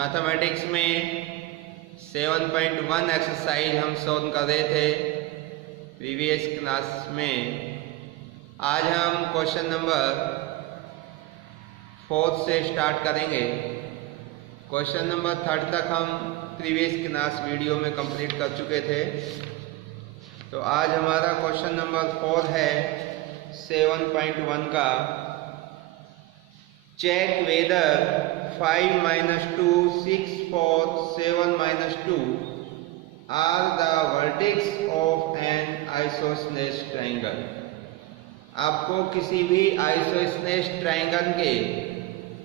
Mathematics में 7.1 exercise हम solve कर रहे थे प्रीवियस क्लास में। आज हम क्वेश्चन नंबर 4 से स्टार्ट करेंगे। क्वेश्चन नंबर 3 तक हम प्रीवियस क्लास वीडियो में कंप्लीट कर चुके थे। तो आज हमारा क्वेश्चन नंबर 4 है 7.1 का। Check whether 5 minus 2, 6, 4, 7 minus 2 are the vertex of an isosceles triangle। आपको किसी भी आइसोसेलेस ट्रायंगल के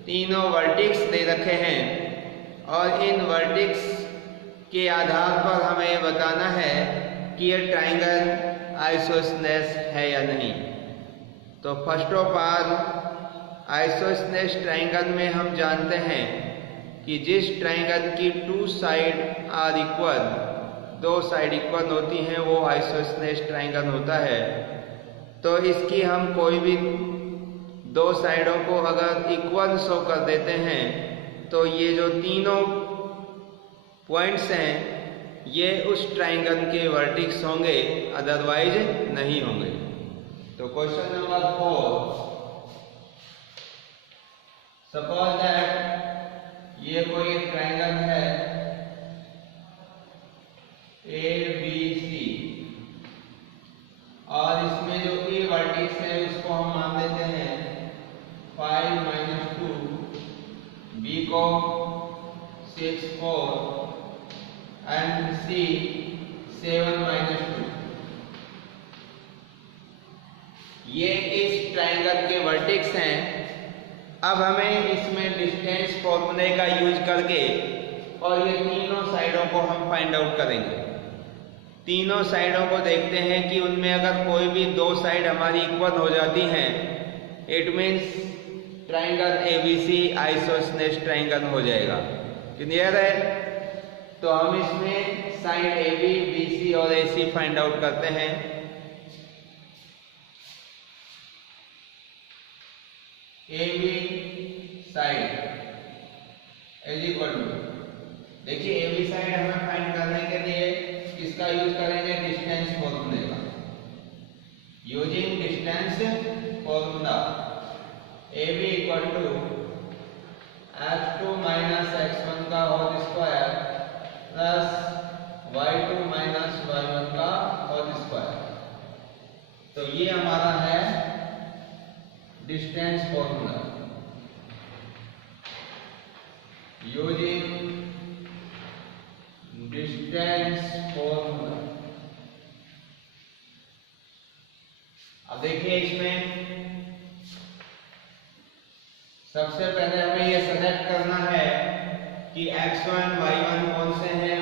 तीनों वर्टेक्स दे रखे हैं और इन वर्टेक्स के आधार पर हमें बताना है कि यह ट्रायंगल आइसोसेलेस है या नहीं। तो first of all isosceles triangle में हम जानते हैं कि जिस ट्रायंगल की 2 side are equal, 2 side equal होती हैं, वो आइसोसेलेस ट्रायंगल होता है। तो इसकी हम कोई भी 2 साइडों को अगर इक्वल शो कर देते हैं तो ये जो तीनों पॉइंट्स हैं ये उस ट्रायंगल के वर्टेक्स होंगे, अदरवाइज नहीं होंगे। तो क्वेश्चन नंबर 4, सपोज दैट ये कोई एक ट्रायंगल है ABC और इसमें जो ए वर्टेक्स है उसको हम मान लेते हैं 5 minus 2, B को 6, 4 एंड C 7 minus 2। ये इस ट्रायंगल के वर्टेक्स हैं। अब हमें इसमें डिस्टेंस फॉर्मूले का यूज करके और ये तीनों साइडों को हम फाइंड आउट करेंगे। तीनों साइडों को देखते हैं कि उनमें अगर कोई भी 2 साइड हमारी इक्वल हो जाती हैं, it means triangle ABC isosceles triangle हो जाएगा। क्लियर है? तो हम इसमें साइड AB, BC और AC फाइंड आउट करते हैं। AB side is equal to, देखिए AB साइड हमें फाइंड करने के लिए किसका यूज करेंगे? डिस्टेंस फॉर्मूले का। Using distance formula AB equal to x2 minus x1 का whole square plus y2 minus y1 का होल स्क्वायर। तो ये हमारा है distance formula. Using distance formula. अब देखिए इसमें सबसे पहले हमें यह सेलेक्ट करना है कि x1 y1 कौन से हैं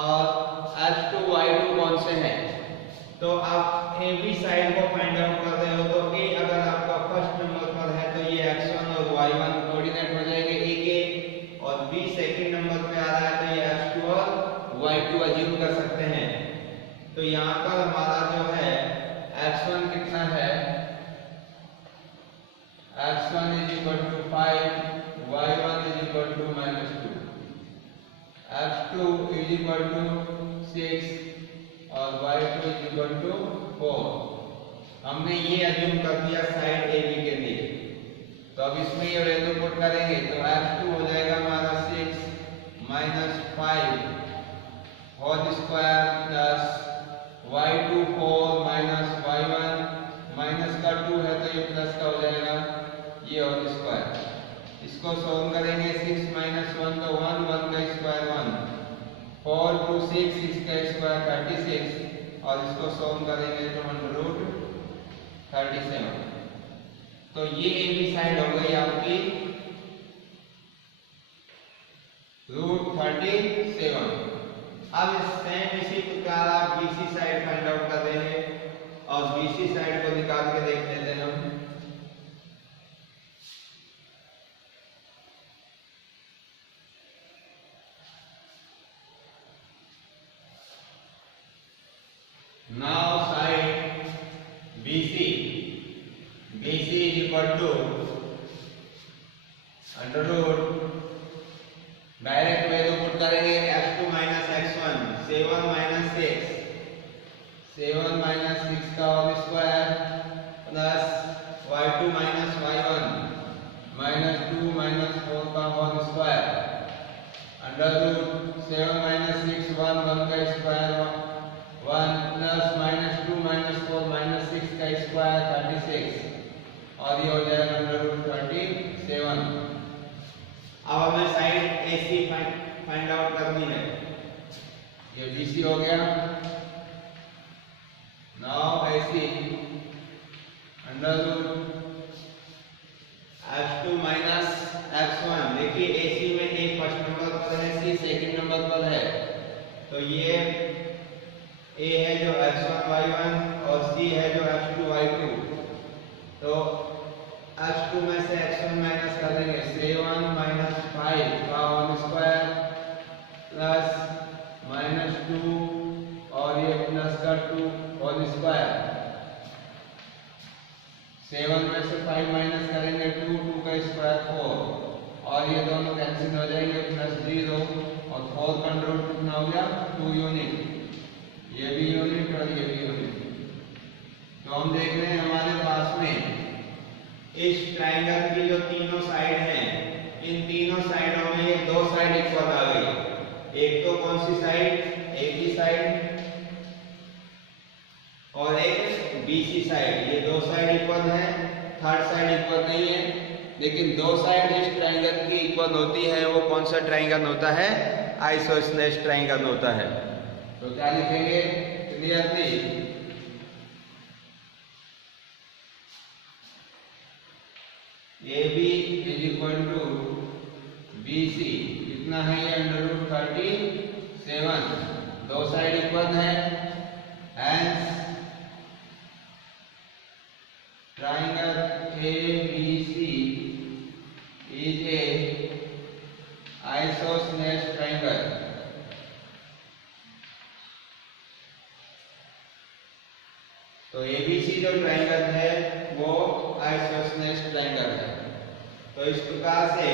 और x2 y2 कौन से हैं। तो आप AB साइड को फाइंड आउट कर रहे हो तो A अगर आपका फर्स्ट नंबर पर है तो ये x1 और y1 कोऑर्डिनेट हो जाएंगे A के, और B सेकंड नंबर पे आ रहा है तो ये x2 और y2 अज्यूम कर सकते हैं। तो यहाँ पर हमारा जो है x1 कितना है? x1 is equal to 5, y1 is equal to -2, x2 is equal to 6 और y2 is equal to 4। हमने ये अज्यूम कर दिया साइड AB के लिए। तो अब इसमें ये वैल्यू पुट करेंगे तो x2 हो जाएगा हमारा 6 minus 5 whole square plus y2 4 minus y1 minus का 2 है तो ये प्लस का हो जाएगा ये होल स्क्वायर। इसको सॉल्व करेंगे 6 माइनस 1 तो 1, 1 का स्क्वायर 1, 4 2 6, 6 का स्क्वायर 36 और इसको सॉल्व करेंगे तो √37। तो ये AB साइड हो गई आपकी √37। अब सेम इसी प्रकार आप BC साइड फाइंड आउट कर रहे हैं और BC साइड को निकाल के देख लेते हैं हम। Now side BC is equal to under root 7 minus 6 का whole square plus y2 minus y1 minus 2 minus 4 का whole square under root 7 minus 6 1 का square 1 plus minus 2 minus 4 minus 6 का स्क्वायर 36 और ये हो जाएगा अंडर रूट 37। अब हमें साइड AC फाइंड आउट करनी है। ये BC हो गया। Now AC under root F2 minus F1। देखिए AC में एक फर्स्ट नंबर पर है, C सेकंड नंबर पर है, तो ये A है जो F1y1 और C है जो F2y2। तो F2 में से X1 माइनस कर देंगे 7 minus 5 का होल स्क्वायर प्लस माइनस 2 और ये प्लस का 2 होल स्क्वायर। 7 में से 5 माइनस करेंगे 2 का स्क्वायर 4 और ये दोनों कैंसिल हो जाएंगे प्लस 0 और 4 का अंडर रूट कितना हो गया 2 यूनिट, ये भी यूनिट और ये भी यूनिट। तो हम देख रहे हैं हमारे पास में इस ट्रायंगल की जो तीनों साइड हैं, इन तीनों साइडों में ये दो साइड इक्वल आ गई। एक तो कौन सी साइड, एक ही साइड और एक BC साइड, ये दो साइड इक्वल है, थर्ड साइड इक्वल नहीं है। लेकिन दो साइड इस ट्रायंगल की इक्वल होती है, वो कौन सा ट्रायंगल होता है, आइसोसेलेस ट्रायंगल होता है। तो क्या लिखेंगे clearly, AB is equal to BC कितना है, ये अंडर रूट 37, दो साइड इक्वल है, hence triangle ABC is a isosceles triangle. तो ABC जो ट्रायंगल है वो आइसोसेलेस ट्रायंगल है। तो इस प्रकार से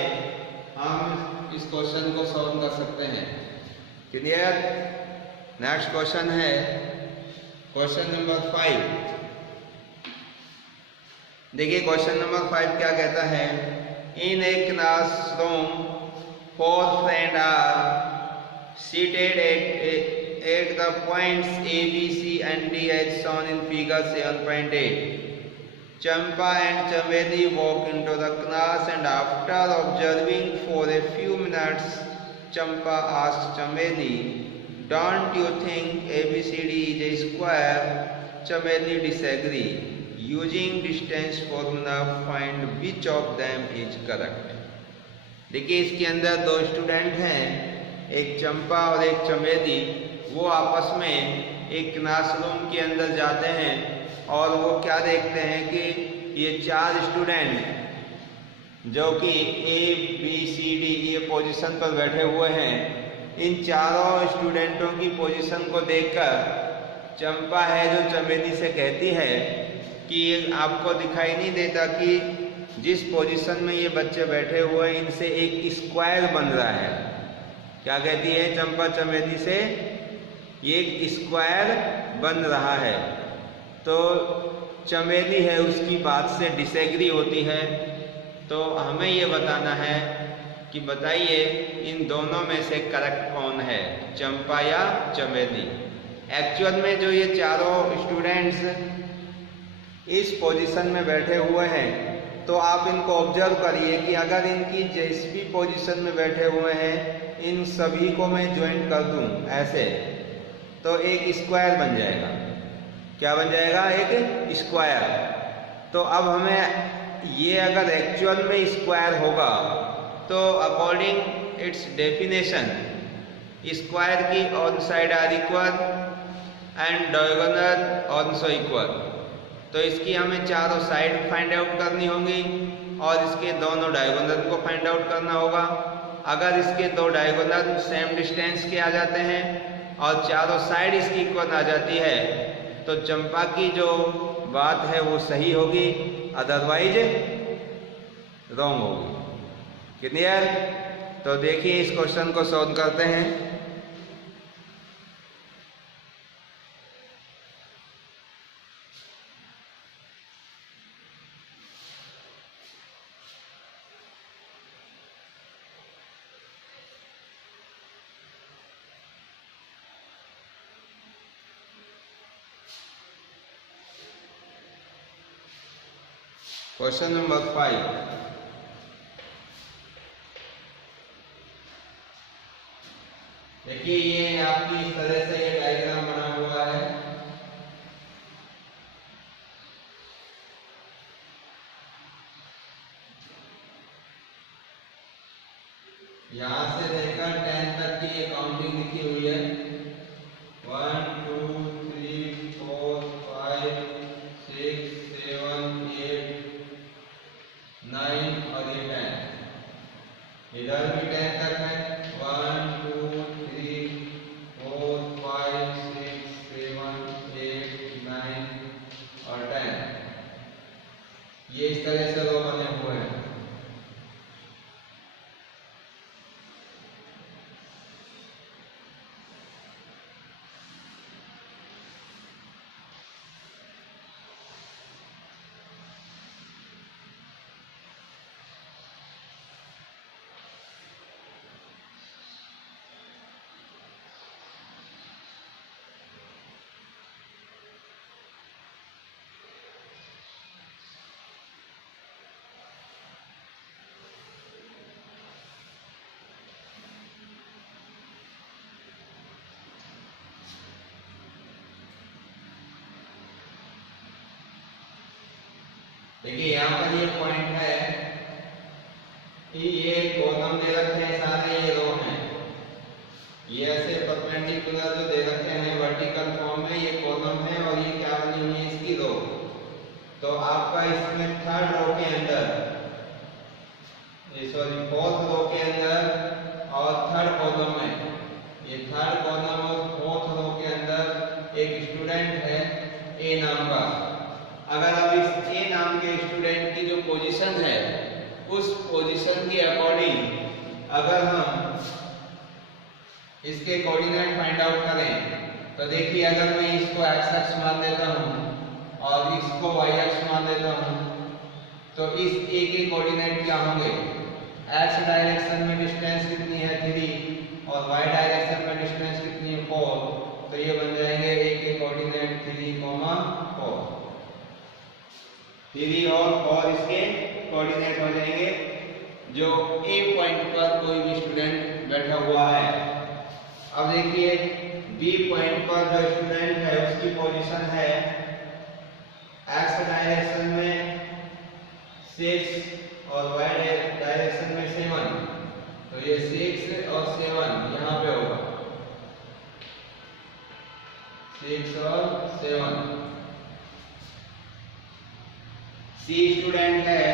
हम इस क्वेश्चन को सॉल्व कर सकते हैं। क्लियर। नेक्स्ट क्वेश्चन है क्वेश्चन नंबर 5। देखिए क्वेश्चन नंबर 5 क्या कहता है, in a classroom 4 friend are seated at the points A, B, C and D as shown in figure 7.8. Champa and Chameli walk into the class and after observing for a few minutes, Champa asked Chameli, "Don't you think ABCD is a square?" Chameli disagree. Using distance formula, find which of them is correct. देखिए इसके अंदर दो student हैं, एक चंपा और एक चमेली। वो आपस में एक क्लासरूम के अंदर जाते हैं और वो क्या देखते हैं कि ये चार स्टूडेंट जो कि ABCD ये पोजीशन पर बैठे हुए हैं, इन चारों स्टूडेंटों की पोजीशन को देखकर चंपा है जो चमेली से कहती है कि आपको दिखाई नहीं देता कि जिस पोजीशन में ये बच्चे बैठे हुए हैं इनसे एक स्क्वायर बन रहा है। क्या कहती है चंपा चमेली से, ये एक स्क्वायर बन रहा है। तो चमेली है उसकी बात से डिसएग्री होती है। तो हमें ये बताना है कि बताइए इन दोनों में से करेक्ट कौन है, चंपा या चमेली। एक्चुअल में जो ये चारों स्टूडेंट्स इस पोजीशन में बैठे हुए हैं, तो आप इनको ऑब्जर्व करिए कि अगर इनकी जिस भी पोजीशन में बैठे हुए हैं इन सभी को मैं ज्वाइन कर दूं ऐसे, तो एक स्क्वायर बन जाएगा। क्या बन जाएगा, एक स्क्वायर। तो अब हमें ये अगर एक्चुअल में स्क्वायर होगा तो अकॉर्डिंग इट्स डेफिनेशन स्क्वायर की on side are equal and diagonal also equal. तो इसकी हमें चारों साइड फाइंड आउट करनी होगी और इसके दोनों डायगोनल को फाइंड आउट करना होगा। अगर इसके दो डायगोनल सेम डिस्टेंस के आ जाते हैं और चारों साइड इसकी इक्वल आ जाती है तो चंपा की जो बात है वो सही होगी, अदरवाइज रॉन्ग होगी। क्लियर। तो देखिए इस क्वेश्चन को सॉल्व करते हैं। Question number 5। देखिए ये आपकी इस तरह से ये डायग्राम बना हुआ है। यहां से लेकर 10 तक की ये काउंटिंग लिखी हुई है। 1 2 3 4 5 6 7 8 9 और ये 10। इधर भी 10 तक है। 1 2 3 4 5 6 7 8 9 और 10। ये इस तरह से रो बने हुए हैं। देखिए यहाँ पर ये पॉइंट है कि ये कॉलम दे रखे हैं, सारे ये रो हैं। ये ऐसे परपेंडिकुलर जो दे रखे हैं वर्टिकल फॉर्म में, ये कॉलम है और ये क्या बनी हुई है इसकी रो। तो आपका इसमें थर्ड रो के अंदर, सॉरी फोर्थ रो के अंदर और थर्ड कॉलम में, ये थर्ड कॉलम और फोर्थ रो के अंदर एक स्टूडेंट है ए नाम का। अगर अब इस ए नाम के स्टूडेंट की जो पोजीशन है उस पोजीशन के अकॉर्डिंग अगर हम इसके कोऑर्डिनेट फाइंड आउट करें तो देखिए अगर मैं इसको एक्स अक्ष मान देता हूं और इसको वाई अक्ष मान देता हूं तो इस ए के कोऑर्डिनेट क्या होंगे? एक्स डायरेक्शन में डिस्टेंस कितनी है 3 और वाई डायरेक्शन में डिस्टेंस कितनी है 4। तो ये बन जाएंगे ए के कोऑर्डिनेट 3, 4। 3 और 4 इसके कोऑर्डिनेट हो जाएंगे जो ए पॉइंट पर कोई भी स्टूडेंट बैठा हुआ है। अब देखिए बी पॉइंट पर जो स्टूडेंट है उसकी पोजीशन है एक्स डायरेक्शन में 6 और वाई डायरेक्शन में 7। तो ये 6 और 7 यहाँ पे होगा, 6 और 7। सी स्टूडेंट है,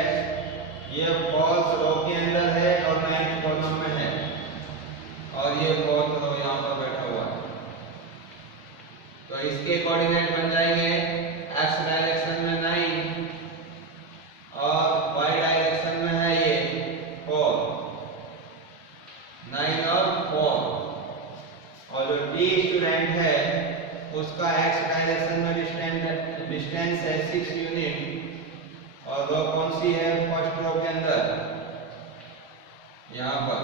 ये फर्स्ट रो के अंदर है और 9th कॉलम में है और ये फोर्थ रो यहाँ पर बैठा हुआ है। तो इसके कोऑर्डिनेट बन जाएंगे एक्स डायरेक्शन में 9 और वाई डायरेक्शन में है ये 4, 9 और 4। और जो डी स्टूडेंट है उसका एक्स डायरेक्शन में डिस्टेंस है 6 यूनिट और रो कौन सी है? फर्स्ट रो के अंदर यहाँ पर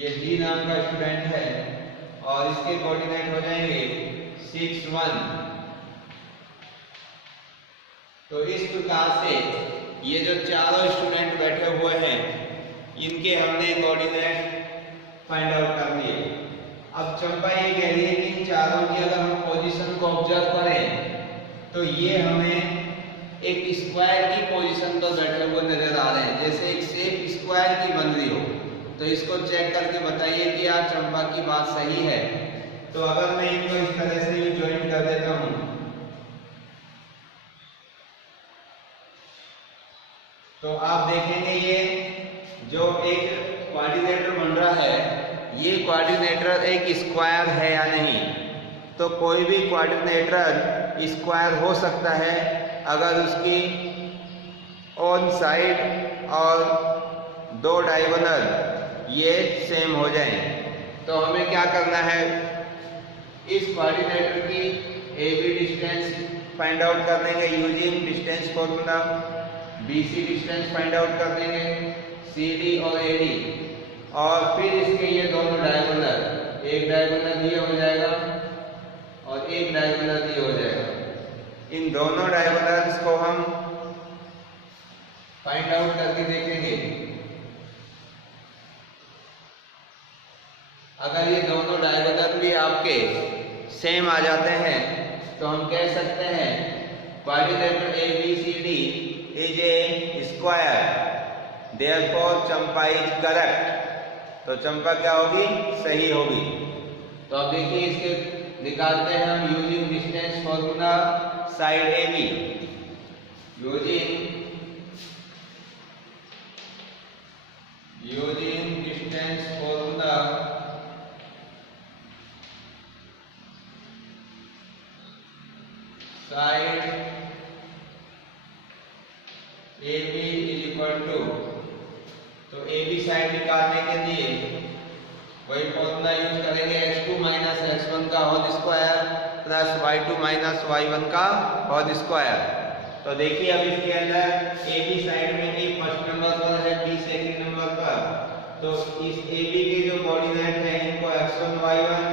ये डी नाम का स्टूडेंट है और इसके कोऑर्डिनेट हो जाएंगे 6, 1। तो इस प्रकार से ये जो चारों स्टूडेंट बैठे हुए हैं इनके हमने कोऑर्डिनेट फाइंड आउट कर दिए। अब चंपा ये कह रही है कि इन चारों की अगर हम पोजीशन को ऑब्जर्व करें तो ये हमें एक स्क्वायर की पोजीशन पर बैठे हुए नजर आ रहे हैं, जैसे एक शेप स्क्वायर की बन रही हो। तो इसको चेक करके बताइए कि यार चंपा की बात सही है। तो अगर मैं इनको इस तरह से ज्वाइन कर देता हूं तो आप देखेंगे ये जो एक क्वाड्रिलेटर बन रहा है ये क्वाड्रिलेटर एक स्क्वायर है या नहीं। तो कोई भी क्वाड्रिलेटर स्क्वायर हो सकता है अगर उसकी ऑन साइड और 2 डायगोनल ये सेम हो जाएं। तो हमें क्या करना है, इस क्वाड्रिलेटर की AB डिस्टेंस फाइंड आउट कर देंगे using distance formula, BC distance find out कर देंगे, CD और AD, और फिर इसके ये दोनों डायगोनल, एक डायगोनल ये हो जाएगा और एक डायगोनल ये हो जाएगा। इन दोनों डायगोनल्स को हम फाइंड आउट करके देखेंगे। अगर ये दोनों डायगोनल भी आपके सेम आ जाते हैं तो हम कह सकते हैं quadrilateral ABCD is a square, therefore Champa is correct. तो चंपा क्या होगी? सही होगी। तो अब देखिए इसके निकालते हैं हम using distance formula side AB। Using distance formula side AB is equal to, तो AB साइड निकालने के लिए वही फॉर्मूला यूज करेंगे, x2 माइनस x1 का whole square plus y2 minus y1 का होल स्क्वायर। तो देखिए अब इसके अंदर AB साइड में A फर्स्ट नंबर पर है, B सेकंड नंबर पर। तो इस AB के जो कोऑर्डिनेट है इनको x1 y1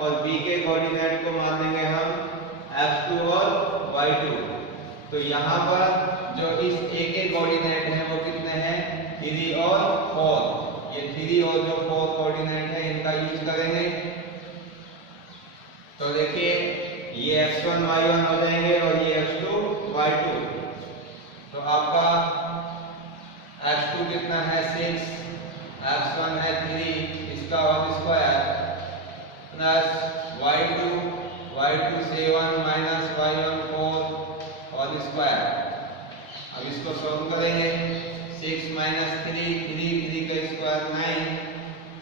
और B के कोऑर्डिनेट को मान लेंगे हम x2 और y2। तो यहाँ पर जो इस A के कोऑर्डिनेट हैं वो कितने हैं? 3 और 4। ये 3 और जो 4 कोऑर्डिनेट है इनका यूज करेंगे। तो देखिए ये x1 y1 हो जाएंगे और ये x2 y2। तो आपका x2 कितना है? 6, x1 है 3, इसका whole square plus y2 7 minus y1 4 whole square. अब इसको सॉल्व करेंगे। 6 माइनस 3 का स्क्वायर 9,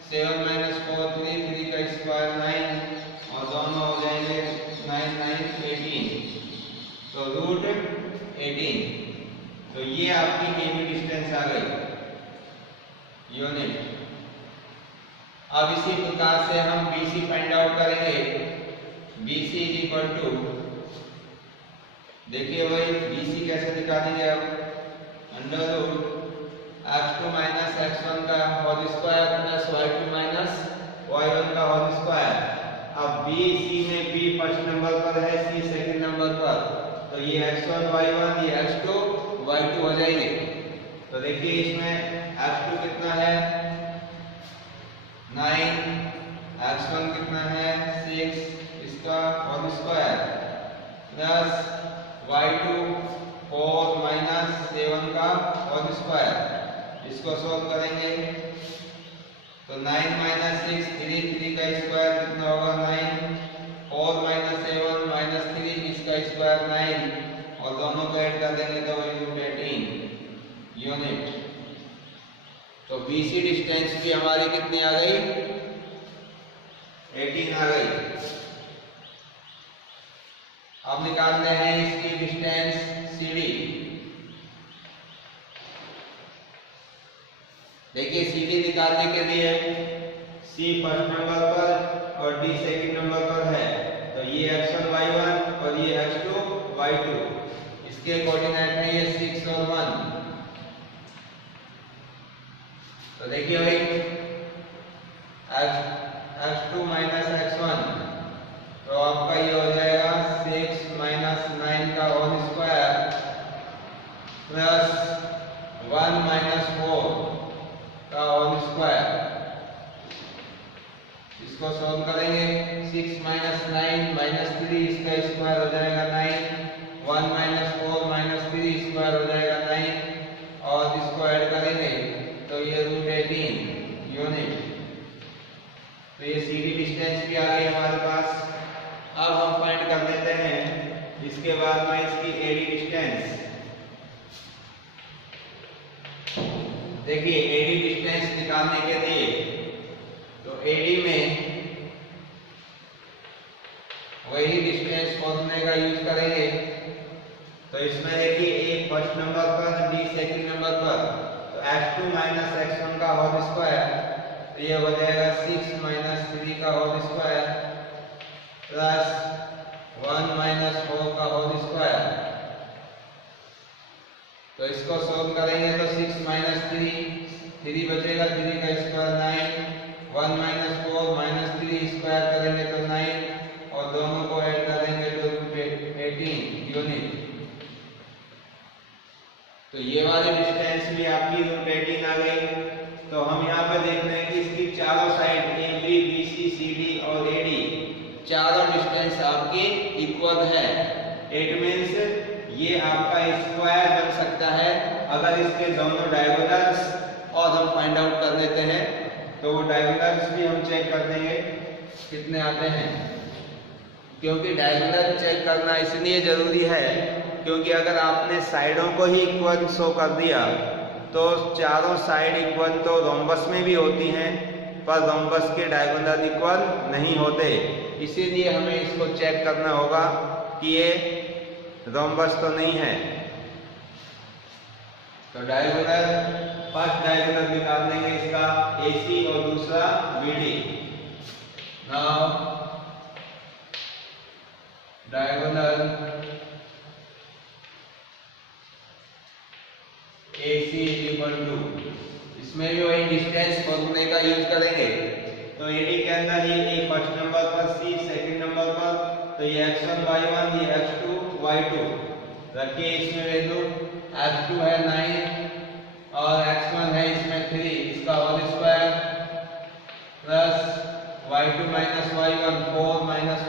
7 माइनस 4 3 का स्क्वायर 9 और दोनों हो जाएंगे 9 9 18। तो रूट 18। तो ये आपकी AB डिस्टेंस आ गई यूनिट। अब इसी प्रकार से हम BC फाइंड आउट करेंगे। BC इज इक्वल टू, देखिए वही BC कैसे निकालेंगे अब, under root x2 minus x1 का whole square plus y2 minus y1 का होल स्क्वायर। अब BC में B फर्स्ट नंबर पर है, C सेकंड नंबर पर। तो ये x1 y1 ये x2 y2 हो जाएंगे। तो देखिए इसमें x2 कितना है? 9, x1 कितना है? 6, इसका whole square plus y2 4 minus 7 का होल स्क्वायर। इसको सॉल्व करेंगे तो 9 माइनस 6 3 का स्क्वायर कितना होगा? 9, 4 माइनस 7 माइनस 3 इसका स्क्वायर 9 और दोनों को ऐड कर देंगे तो वही रूट 18 यूनिट। तो BC डिस्टेंस भी हमारी कितनी आ गई? 18 आ गई। अब निकालते हैं इसकी डिस्टेंस CD। देखिए CD निकालने के लिए C फर्स्ट नंबर पर और D सेकंड नंबर पर है। तो ये x1 y1 और ये x2 y2। इसके कोऑर्डिनेट में ये 6 और 1। तो देखिए भाई x2 माइनस x1, तो आपका ये हो जाएगा 6 माइनस 9 का होल स्क्वायर प्लस 1 माइनस 4 का होल स्क्वायर। इसको सॉल्व करेंगे। 6 माइनस 9 माइनस 3 इसका स्क्वायर हो जाएगा 9, 1 माइनस 4 माइनस 3 स्क्वायर हो जाएगा 9 और इसको ऐड करेंगे तो ये रूट 18 यूनिट। तो ये CD डिस्टेंस भी आ गई हमारे पास। अब हम फाइंड कर लेते हैं इसके बाद में इसकी AD डिस्टेंस। देखिए AD डिस्टेंस निकालने के लिए तो AD में वही डिस्टेंस फॉर्मूले का यूज करेंगे। तो इसमें देखिए A फर्स्ट नंबर पर, D सेकंड नंबर पर। तो x2 माइनस x1 का होल स्क्वायर, तो ये हो जाएगा 6 माइनस 3 का होल स्क्वायर प्लस 1 माइनस 4 का होल स्क्वायर। तो इसको सॉल्व करेंगे तो 6 माइनस 3 बचेगा, 3 का स्क्वायर 9, 1 माइनस 4 माइनस 3 स्क्वायर करेंगे तो 9 और दोनों को ऐड करेंगे तो रूट 18 यूनिट। तो ये वाली डिस्टेंस भी आपकी रूट 18 आ गई। तो हम यहाँ पे देख रहे हैं कि इसकी चारों side A B B C C D और ए डी चारों डिस्टेंस आपकी इक्वल है। इट मीन्स ये आपका स्क्वायर बन सकता है अगर इसके दोनों डायगोनल्स और हम फाइंड आउट कर लेते हैं। तो वो डायगोनल्स भी हम चेक कर देंगे कितने आते हैं, क्योंकि डायगोनल चेक करना इसलिए जरूरी है क्योंकि अगर आपने साइडों को ही इक्वल शो कर दिया तो चारों साइड इक्वल तो रोम्बस में भी होती हैं पर रोम्बस के डायगोनल इक्वल नहीं होते। इसीलिए हमें इसको चेक करना होगा कि ये रोम्बस तो नहीं है। तो डायगोनल फर्स्ट डायगोनल निकाल देंगे इसका AC और दूसरा BD। Now diagonal AC is equal to, इसमें भी वही डिस्टेंस फॉर्मूले का यूज करेंगे। तो AD के अंदर ये फर्स्ट नंबर पर, C सेकंड नंबर पर, तो ये x1 y1 ये x2 y2 रखिए। इसमें वैल्यू x2 है 9 और x1 है इसमें 3, इसका whole square plus y2 minus y1 4 minus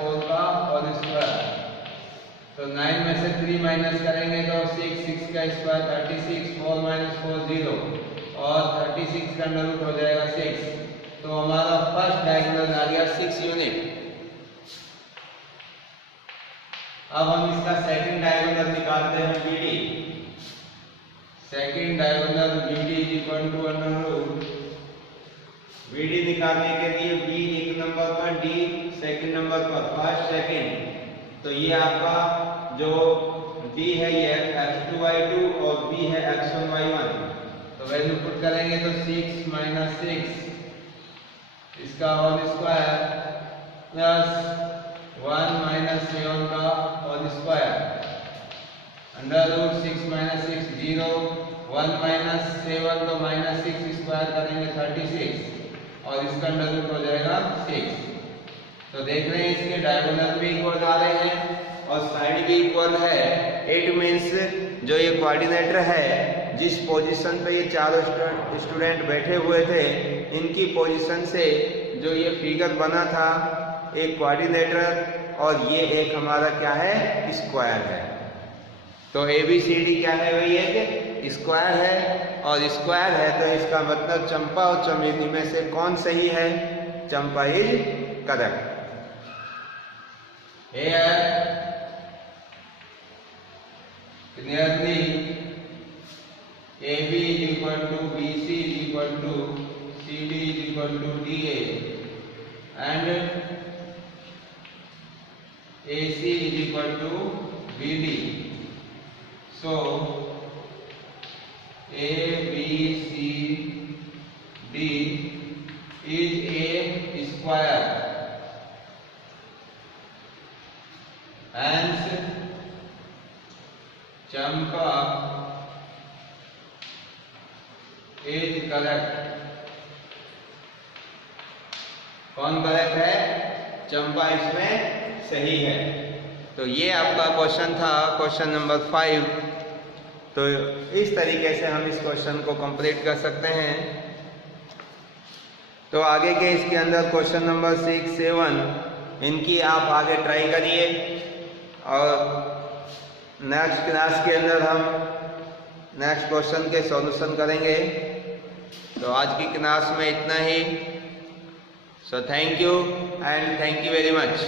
4 का होल स्क्वायर। तो 9 में से 3 माइनस करेंगे तो 6 का स्क्वायर 36, 4 माइनस 4 0 और 36 का अंडर रूट हो जाएगा 6। तो हमारा फर्स्ट डायगोनल आ गया 6 यूनिट। अब हम इसका सेकंड डायगोनल निकालते हैं BD। Second diagonal BD is equal to under root, BD निकालने के लिए B एक नंबर पर, D सेकंड नंबर पर, फर्स्ट सेकंड। तो ये आपका जो D है ये x2 y2 और B है x1 y1। तो वैल्यू पुट करेंगे तो 6 माइनस 6 इसका होल स्क्वायर प्लस 1 माइनस 7 का whole square under root 6 minus 6 0, 1 minus 7 तो माइनस 6 स्क्वायर करेंगे 36 और इसका अंडर रूट हो जाएगा 6। तो देख रहे हैं इसके डायगोनल भी इक्वल आ रहे हैं और साइड भी इक्वल है। इट मीन्स जो ये कोऑर्डिनेटर है जिस पोजीशन पे ये चारों स्टूडेंट बैठे हुए थे इनकी पोजीशन से जो ये फिगर बना था एक कोऑर्डिनेटर और ये एक हमारा क्या है स्क्वायर है। तो ABCD क्या है वही एक स्क्वायर है और स्क्वायर है तो इसका मतलब चंपा और चमेली में से कौन सही है? Champa is correct. Clearly AB is equal to BC is equal to CD is equal to DA and AC is equal to BD. So ABCD is a square. Hence Champa is correct. कौन correct है? चंपा इसमें सही है। तो ये आपका question था, question number 5। तो इस तरीके से हम इस क्वेश्चन को कंप्लीट कर सकते हैं। तो आगे के इसके अंदर क्वेश्चन नंबर 6, 7 इनकी आप आगे ट्राई करिए और नेक्स्ट क्लास के अंदर हम नेक्स्ट क्वेश्चन के सॉल्यूशन करेंगे। तो आज की क्लास में इतना ही। So thank you and thank you very much.